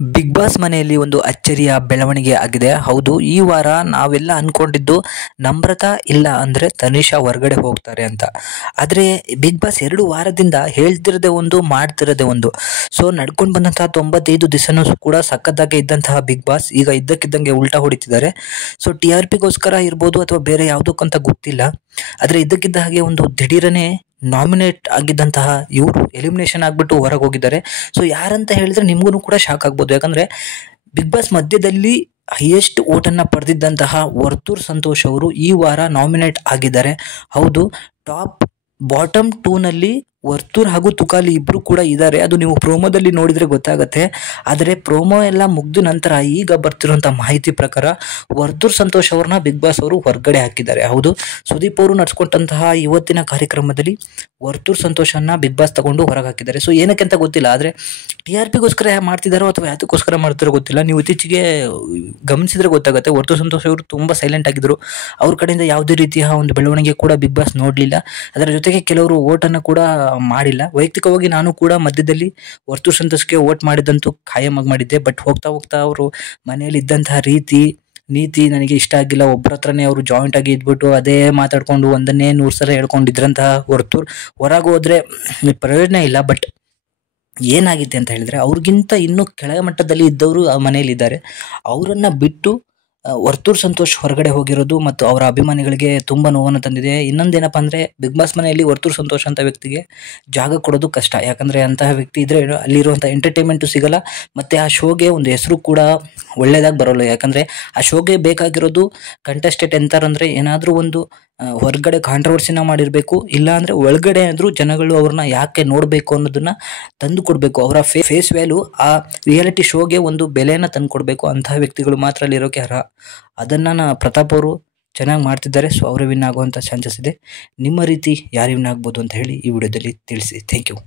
Big boss ಮನೆಯಲ್ಲಿ ಒಂದು ಅಚ್ಚರಿಯ ಬೆಳವಣಿಗೆ ಆಗಿದೆ. ಹೌದು, ಈ ವಾರ ನಾವೆಲ್ಲ ಅನ್ಕೊಂಡಿದ್ದು ನಮ್ರತಾ ಇಲ್ಲ ಅಂದ್ರೆ ತನಿಷಾ ಹೊರಗಡೆ ಹೋಗ್ತಾರೆ ಅಂತ. ಆದ್ರೆ ಬಿಗ್ ಬಾಸ್ 2 ವಾರದಿಂದ ಹೇಳ್ತಿರದೆ ಒಂದು, ಮಾಡ್ತಿರದೆ ಒಂದು. ಸೊ ನಡ್ಕೊಂಡು ಬಂದಂತಹ 95 ದಿವಸನೂ ಕೂಡ ಸಖತ್ತಾಗಿ ಇದ್ದಂತಹ ಬಿಗ್ ಬಾಸ್ ಈಗ ಇದ್ದಕ್ಕಿದ್ದಂಗೆ ಉಲ್ಟಾ ಹೊಡಿತಿದ್ದಾರೆ. ಸೊ TRPಗೋಸ್ಕರ ಇರ್ಬೋದು ಅಥವಾ ಬೇರೆ ಯಾವುದಕ್ಕಂತ ಗೊತ್ತಿಲ್ಲ. ಆದ್ರೆ ಇದ್ದಕ್ಕಿದ್ದ ಹಾಗೆ ಒಂದು ದಿಢೀರನೆ ನಾಮಿನೇಟ್ ಆಗಿದ್ದಂತಹ ಇವರು ಎಲಿಮಿನೇಷನ್ ಆಗ್ಬಿಟ್ಟು ಹೊರಗೆ ಹೋಗಿದ್ದಾರೆ. ಸೊ ಯಾರಂತ ಹೇಳಿದ್ರೆ ನಿಮ್ಗೂ ಕೂಡ ಶಾಕ್ ಆಗ್ಬೋದು. ಯಾಕಂದ್ರೆ ಬಿಗ್ ಬಾಸ್ ಮಧ್ಯದಲ್ಲಿ ಹೈಯೆಸ್ಟ್ ಓಟನ್ನು ಪಡೆದಿದ್ದಂತಹ ವರ್ತೂರ್ ಸಂತೋಷ್ ಅವರು ಈ ವಾರ ನಾಮಿನೇಟ್ ಆಗಿದ್ದಾರೆ. ಹೌದು, ಬಾಟಮ್ 2 ನಲ್ಲಿ ವರ್ತೂರ್ ಹಾಗೂ ತುಕಾಲಿ ಇಬ್ರು ಕೂಡ ಇದ್ದಾರೆ. ಅದು ನೀವು ಪ್ರೋಮೋದಲ್ಲಿ ನೋಡಿದ್ರೆ ಗೊತ್ತಾಗತ್ತೆ. ಆದರೆ ಪ್ರೋಮೋ ಎಲ್ಲ ಮುಗ್ದ ನಂತರ ಈಗ ಬರ್ತಿರುವಂತ ಮಾಹಿತಿ ಪ್ರಕಾರ ವರ್ತೂರ್ ಸಂತೋಷ್ ಅವ್ರನ್ನ ಬಿಗ್ ಬಾಸ್ ಅವರು ಹೊರಗಡೆ ಹಾಕಿದ್ದಾರೆ. ಹೌದು, ಸುದೀಪ್ ಅವರು ನಡ್ಸ್ಕೊಂಡಂತಹ ಇವತ್ತಿನ ಕಾರ್ಯಕ್ರಮದಲ್ಲಿ ವರ್ತೂರ್ ಸಂತೋಷನ್ನ ಬಿಗ್ ಬಾಸ್ ತಗೊಂಡು ಹೊರಗೆ ಹಾಕಿದ್ದಾರೆ. ಸೊ ಏನಕ್ಕೆ ಅಂತ ಗೊತ್ತಿಲ್ಲ. ಆದ್ರೆ TRPಗೋಸ್ಕರ ಮಾಡ್ತಿದಾರೋ ಅಥವಾ ಯಾತಕ್ಕೋಸ್ಕರ ಮಾಡ್ತಿರೋ ಗೊತ್ತಿಲ್ಲ. ನೀವು ಇತ್ತೀಚೆಗೆ ಗಮನಿಸಿದ್ರೆ ಗೊತ್ತಾಗುತ್ತೆ. ವರ್ತೂರ್ ಸಂತೋಷ್ ಅವರು ತುಂಬಾ ಸೈಲೆಂಟ್ ಆಗಿದ್ರು. ಅವ್ರ ಕಡೆಯಿಂದ ಯಾವುದೇ ರೀತಿಯ ಒಂದು ಬೆಳವಣಿಗೆ ಕೂಡ ಬಿಗ್ ಬಾಸ್ ನೋಡ್ಲಿಲ್ಲ. ಅದರ ಜೊತೆಗೆ ಕೆಲವರು ಓಟನ್ನು ಕೂಡ ಮಾಡಿಲ್ಲ. ವೈಯಕ್ತಿಕವಾಗಿ ನಾನು ಕೂಡ ಮಧ್ಯದಲ್ಲಿ ವರ್ತೂರ್ ಸಂತೋಷ್ಗೆ ವೋಟ್ ಮಾಡಿದಂತೂ ಖಾಯಮಾಗಿ ಮಾಡಿದ್ದೆ. ಬಟ್ ಹೋಗ್ತಾ ಹೋಗ್ತಾ ಅವರು ಮನೆಯಲ್ಲಿ ಇದ್ದಂತಹ ನೀತಿ ನನಗೆ ಇಷ್ಟ ಆಗಿಲ್ಲ. ಒಬ್ಬರ ಹತ್ರನೇ ಅವರು ಜಾಯಿಂಟ್ ಆಗಿ ಇದ್ಬಿಟ್ಟು ಅದೇ ಮಾತಾಡ್ಕೊಂಡು ಒಂದನ್ನೇ 100 ಸಲ ಹೇಳ್ಕೊಂಡಿದ್ರಂತಹ ವರ್ತೂರ್ ಹೊರಗೆ ಹೋದ್ರೆ ಪ್ರಯೋಜನ ಇಲ್ಲ. ಬಟ್ ಏನಾಗಿದೆ ಅಂತ ಹೇಳಿದ್ರೆ ಅವ್ರಿಗಿಂತ ಇನ್ನೂ ಕೆಳ ಮಟ್ಟದಲ್ಲಿ ಇದ್ದವರು ಆ ಮನೆಯಲ್ಲಿ ಇದ್ದಾರೆ. ಅವರನ್ನ ಬಿಟ್ಟು ವರ್ತೂರ್ ಸಂತೋಷ್ ಹೊರಗಡೆ ಹೋಗಿರೋದು ಮತ್ತು ಅವರ ಅಭಿಮಾನಿಗಳಿಗೆ ತುಂಬಾ ನೋವನ್ನು ತಂದಿದೆ. ಇನ್ನೊಂದೇನಪ್ಪ ಅಂದ್ರೆ ಬಿಗ್ ಬಾಸ್ ಮನೆಯಲ್ಲಿ ವರ್ತೂರ್ ಸಂತೋಷ್ ಅಂತ ವ್ಯಕ್ತಿಗೆ ಜಾಗ ಕೊಡೋದು ಕಷ್ಟ. ಯಾಕಂದ್ರೆ ಅಂತಹ ವ್ಯಕ್ತಿ ಇದ್ರೆ ಅಲ್ಲಿರುವಂಥ ಎಂಟರ್ಟೈನ್ಮೆಂಟು ಸಿಗಲ್ಲ, ಮತ್ತೆ ಆ ಶೋಗೆ ಒಂದು ಹೆಸರು ಕೂಡ ಒಳ್ಳೇದಾಗಿ ಬರೋಲ್ಲ. ಯಾಕಂದ್ರೆ ಆ ಶೋಗೆ ಬೇಕಾಗಿರೋದು ಕಂಟೆಸ್ಟೆಂಟ್ ಎಂತಾರಂದ್ರೆ ಏನಾದರೂ ಒಂದು ಹೊರಗಡೆ ಕಾಂಟ್ರವರ್ಸಿನ ಮಾಡಿರಬೇಕು, ಇಲ್ಲ ಅಂದ್ರೆ ಒಳಗಡೆ ಆದ್ರೂ ಜನಗಳು ಅವ್ರನ್ನ ಯಾಕೆ ನೋಡಬೇಕು ಅನ್ನೋದನ್ನ ತಂದು ಕೊಡಬೇಕು. ಅವರ ಫೇಸ್ ವ್ಯಾಲ್ಯೂ ಆ ರಿಯಾಲಿಟಿ ಶೋಗೆ ಒಂದು ಬೆಲೆನ ತಂದು ಕೊಡಬೇಕು. ಅಂತಹ ವ್ಯಕ್ತಿಗಳು ಮಾತ್ರ ಅಲ್ಲಿರೋಕೆ ಅರ್ಹ. ಅದನ್ನ ಪ್ರತಾಪ್ ಅವರು ಚೆನ್ನಾಗಿ ಮಾಡ್ತಿದ್ದಾರೆ. ಸೊ ಅವರೇ ವಿನ್ ಆಗುವಂಥ ಚಾನ್ಸಸ್ ಇದೆ. ನಿಮ್ಮ ರೀತಿ ಯಾರು ವಿನ್ ಆಗ್ಬೋದು ಅಂತ ಹೇಳಿ ಈ ವಿಡಿಯೋದಲ್ಲಿ ತಿಳಿಸಿ. Thank you.